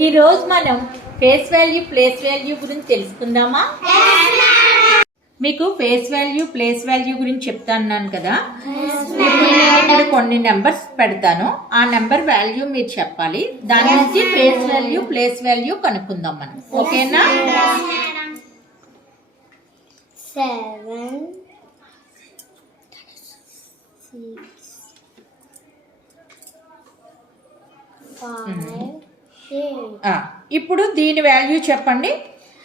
ఈరోజు మనం face value place value గురించి తెలుసుకుందామా? మీకు ఫేస్ వాల్యూ ప్లేస్ వాల్యూ గురించి చెప్తాను కదా. ఇప్పుడు నేను ఇక్కడ కొన్ని నెంబర్స్ పెడతాను, ఆ నెంబర్ వాల్యూ మీరు చెప్పాలి. దాని నుంచి ఫేస్ వాల్యూ ప్లేస్ వాల్యూ కనుక్కుందాం మనం. ఓకేనా? 7 6 5 ఇప్పుడు దీని వాల్యూ చెప్పండి.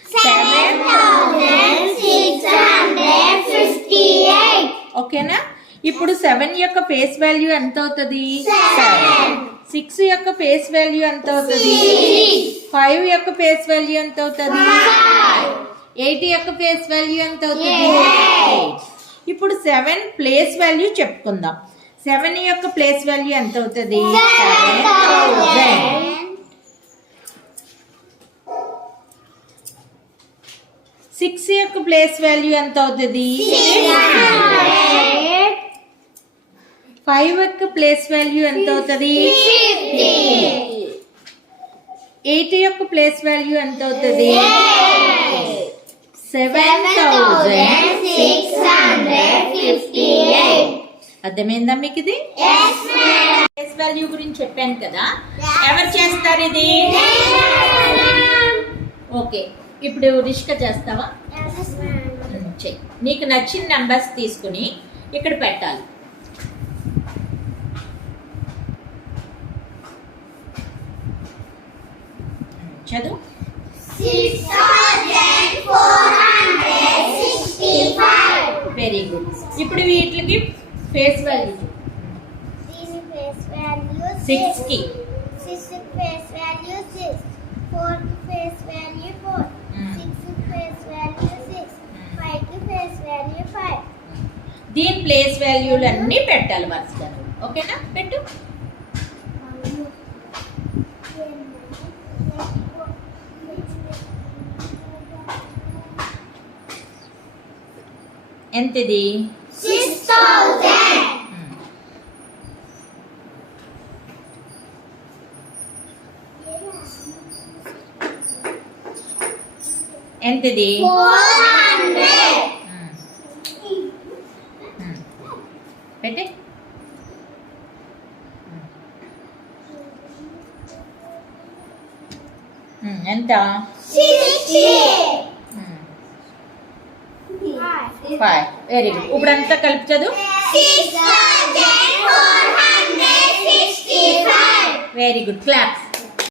7658. ఓకేనా? ఇప్పుడు 7 యొక్క ఫేస్ వాల్యూ ఎంత అవుతుంది? 7. 6 యొక్క ఫేస్ వాల్యూ ఎంత అవుతుంది? 5 యొక్క ఫేస్ వాల్యూ ఎంత అవుతుంది? 8 యొక్క ఫేస్ వాల్యూ ఎంత అవుతుంది? 8. ఇప్పుడు 7 ప్లేస్ వాల్యూ చెప్పుకుందాం. 7 యొక్క ప్లేస్ వాల్యూ ఎంత అవుతుంది? 7000. 6 యొక్క ప్లేస్ వాల్యూ ఎంత అవుతుంది? 5 యొక్క ప్లేస్ వాల్యూ ఎంత అవుతుంది? 8 యొక్క ప్లేస్ వాల్యూ ఎంత అవుతుంది? 7658. అర్థమైందా మీకు? ఇది ప్లేస్ వాల్యూ గురించి చెప్పాను కదా. ఎవరు చేస్తారు ఇది? ఓకే, ఇప్పుడు రిష్క చేస్తావా? చెయ్యి. నీకు నచ్చిన నెంబర్స్ తీసుకుని ఇక్కడ పెట్టాలి. చదువు. 6465. Very good. ఇప్పుడు వీటికి ఫేస్ వాల్యూ. దీని ఫేస్ వాల్యూ 6 కి 6 ఫేస్ వాల్యూ 6, 4 కి ఫేస్ వాల్యూ 4, 6 కి ఫేస్ వాల్యూ 6, 5 కి ఫేస్ వాల్యూ 5. దీని ప్లేస్ వాల్యూలు అన్నీ పెట్టాలి వరుసగా. ఓకేనా? పెట్టు. ఎంతది? 6000. ఎంతది? 400. పెట్టి. ఎంత? 60. 5. Very good. ఇప్పుడు అంతా కలిపి చదువు. 6465. Very good. క్లాప్స్.